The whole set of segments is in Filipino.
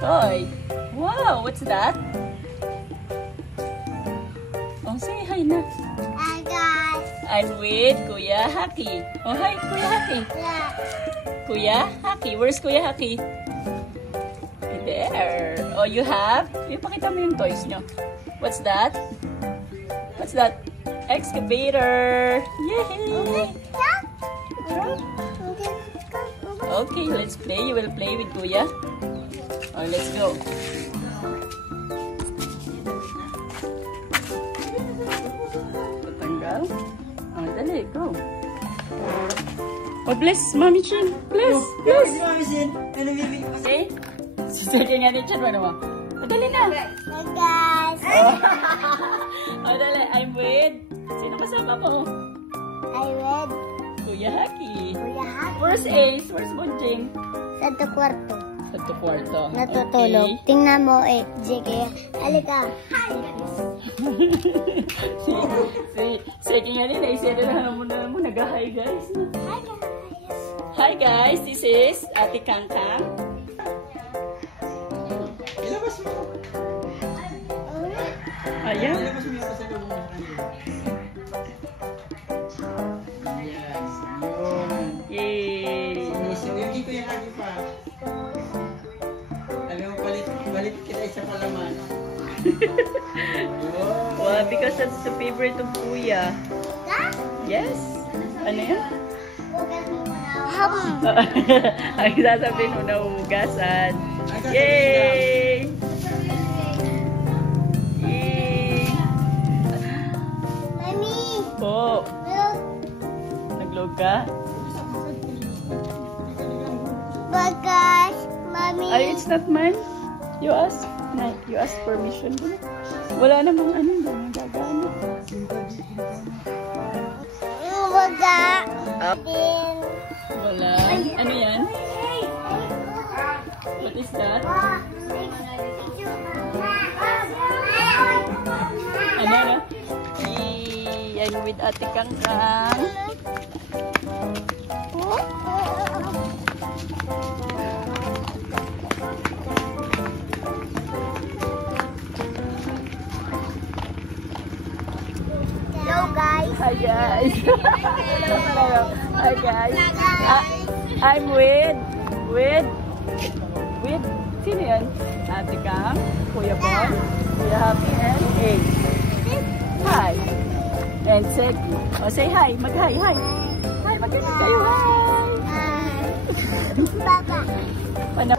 Toy. Wow, what's that? Oh, say hi na. Hi guys. I'm with Kuya Haki. Oh, hi, Kuya Haki. Yeah. Kuya Haki. Where's Kuya Haki? There. Oh, you have? Ipakita mo yung toys nyo. What's that? What's that? Excavator. Yay! Okay, let's play. You will play with Kuya. Oh, let's go. Patanggal. Oh, dali, go. Oh, bless, Mommy Chin. Bless, bless. Okay? Sige nga ni Chin, ano mo? Oh, dali na. Hi guys. Oh, dali. I'm with... Sino kasama mo? I read Kuya Haki. Kuya Haki. Where's Ace? Where's Bunjing? Sa kwarto. Sa kwarto. Natutulog. Okay. Tingnan mo JK. Halika. Hi Sige nga nila. Isira na mo nag-hi guys. Hi guys. Hi guys, this is Ate Kangkang. Ilabas mo. Ayan. Ilabas mo yung kasama mo. Yes. Yun. Yay! So, yung ko yung lagi pa. Sabi mo, balit kita isa palaman. Well, because that's the favorite of Kuya. Yes. Ano yan? Ang sasabihin mo na umugasan. Yay! Yay! Mami. Po, Look. naglog ka? Bagas. Mami. Ay, it's not mine. You ask? You ask permission. Wala namang ano, hindi mo gagamit. Baga. Up. Din. Wala. Ano yan? What is that? Ano? Yan with Ate Kangkang. Hello guys. Hi guys. Hi guys. I'm with sino yan? Ate Kang, Kuya Bon, Kuya Happy, and Ace. Hi. And Seki. Oh, say hi. Mag-hi. Hi. Hi. Mag-hi kayo. Hi. Baba. Ano?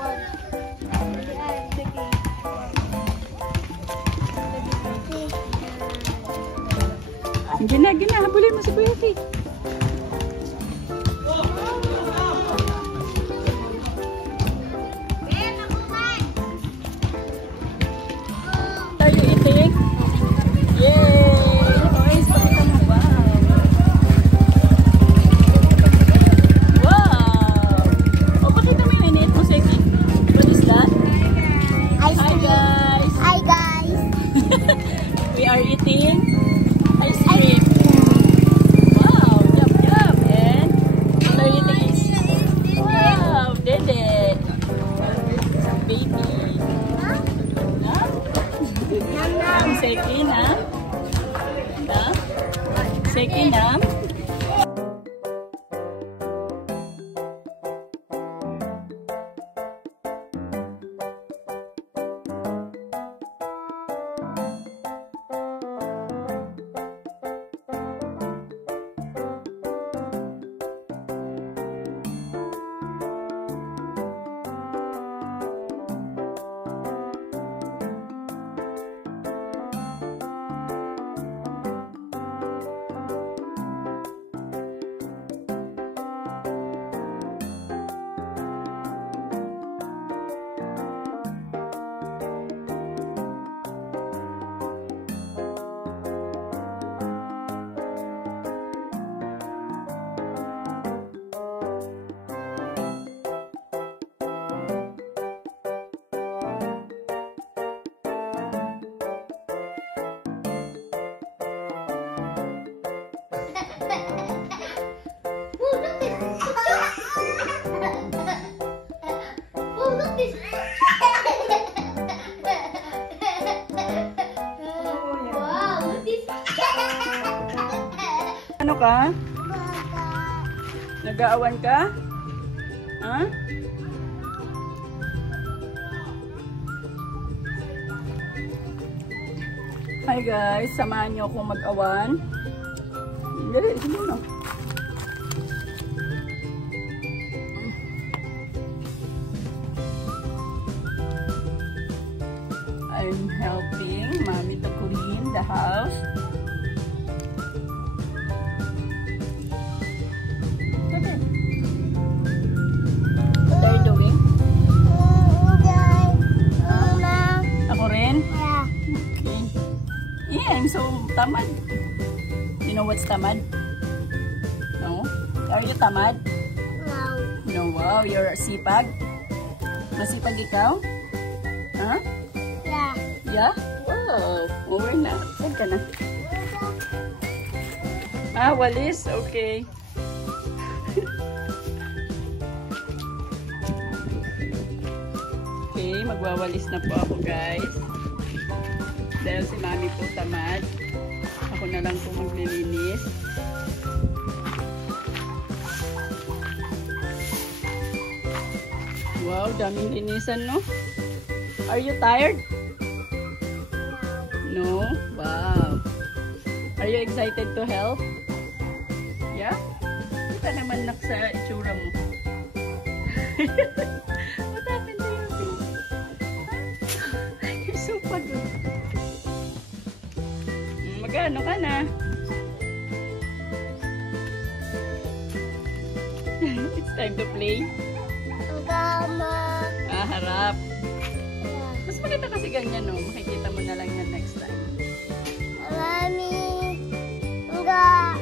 Gina. Habulin mo si Kuya Happy. Are you eating? Yay! Orange, pakita mo. Wow! Oh, pakita mo yung iniit mo, Seki. What is that? Hi, guys! Hi guys. We are eating ice cream. Wow! Yum, yum! And what are you eating? Wow! Dede! Baby! Ang Seki na? Seki na? ka? Baga. Nag-aawan ka? Ha? Hi guys, samahan niyo akong mag-awan. Dali, sige na. I'm helping Mommy to clean the house. Okay. What are you doing? Mama. Ako rin? Yeah. Okay. Yeah, I'm so tamad. You know what's tamad? No? Are you tamad? No. No, wow, you're sipag? Masipag ikaw? Huh? Yeah. Yeah? Wow. Over na. Saan ka na? Ah, walis? Okay. Okay, magwawalis na po ako guys. Dahil si Mami po tamad. Ako na lang po maglilinis. Wow, daming linisan, no? Are you tired? No? Wow. Are you excited to help? Yeah? Kita naman nak sa itsura mo. What happened to your face? You're so pagod. Magano ka na? It's time to play. Mama. Ah, harap. Yeah. Mas maganda kasi ganyan, no? Makikita mo na lang yan next time. Mami. Enggak.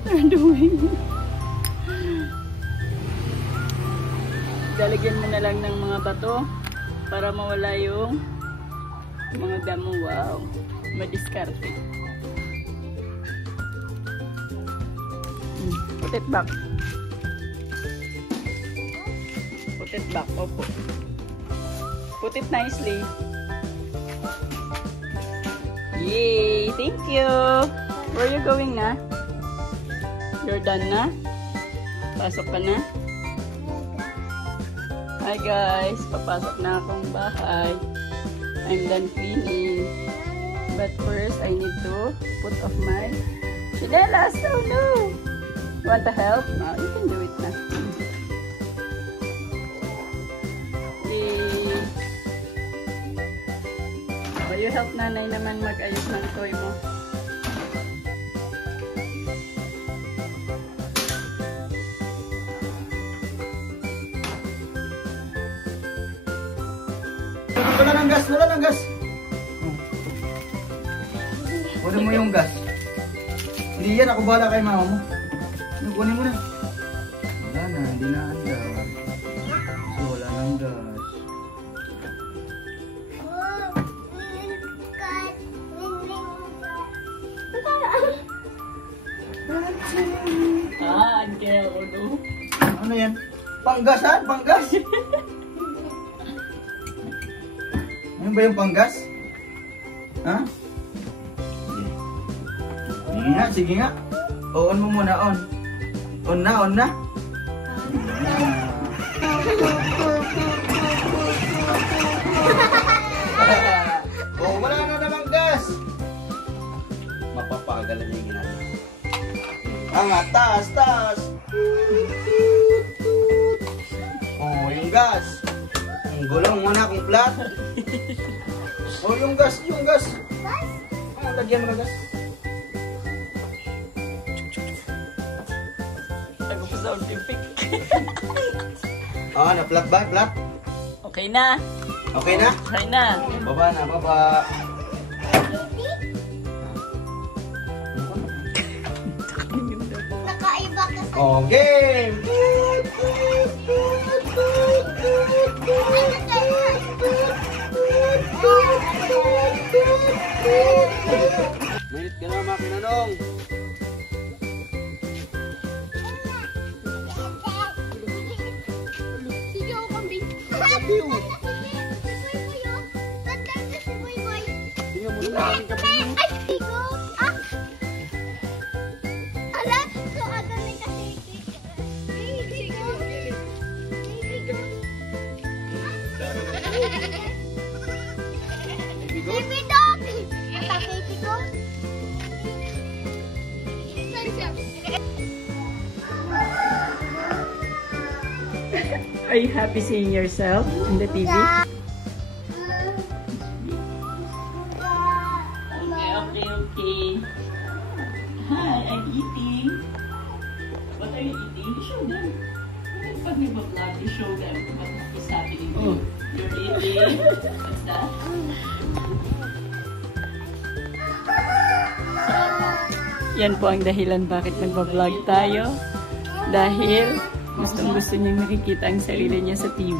What are you doing? Lalagyan mo na lang ng mga bato para mawala yung mga damo. Wow. Madiskarte. Put it back. Put it back. Opo. Put it nicely. Yay! Thank you! Where are you going na? You're done na? Pasok ka na? Hi guys! Papasok na akong bahay. I'm done cleaning. But first, I need to put off my chinelas. Oh no! You want to help? No, you can do it na. Yay! Will you help nanay naman mag-ayos ng toy mo? Wala ng gas, wala ng gas. Kunin mo yung gas. Hindi yan, ako bahala kay mama mo. Kunin mo na. Wala na, hindi na andar. So wala ng gas. Ah, Angel, ano? Ano yan? Panggas ha? Panggas? Ano ba yung panggas? Ha? Sige nga, sige nga. On mo muna, on. On na, on na. Oh, wala na namang gas. Mapapagalan yung ginagawa. Angat, taas, taas. Oh, yung gas. Gulong mo na kung flat. Oh, yung gas, yung gas. Oh, lagyan mo na gas. Tago pa sa Olympic. Ah, na-flat ba? Flat? Okay na. Okay na? Okay na. Baba na, baba. Nakaiba ka sa... Oh, game! Mainit ka na, makinanong. Sige ako kambing. Kapiw! Tanda na si Boy Boy. Tingnan mo na namin kapiw. Ay, Tigo. Ah, Are you happy seeing yourself in the TV? Okay. Hi, I'm eating. What are you eating? You show them. Pag nag-vlog, you show them what is happening to you. You're eating. What's that? Yan po ang dahilan bakit nag-vlog tayo. Dahil gustong-gusto niyang nakikita ang sarili niya sa TV.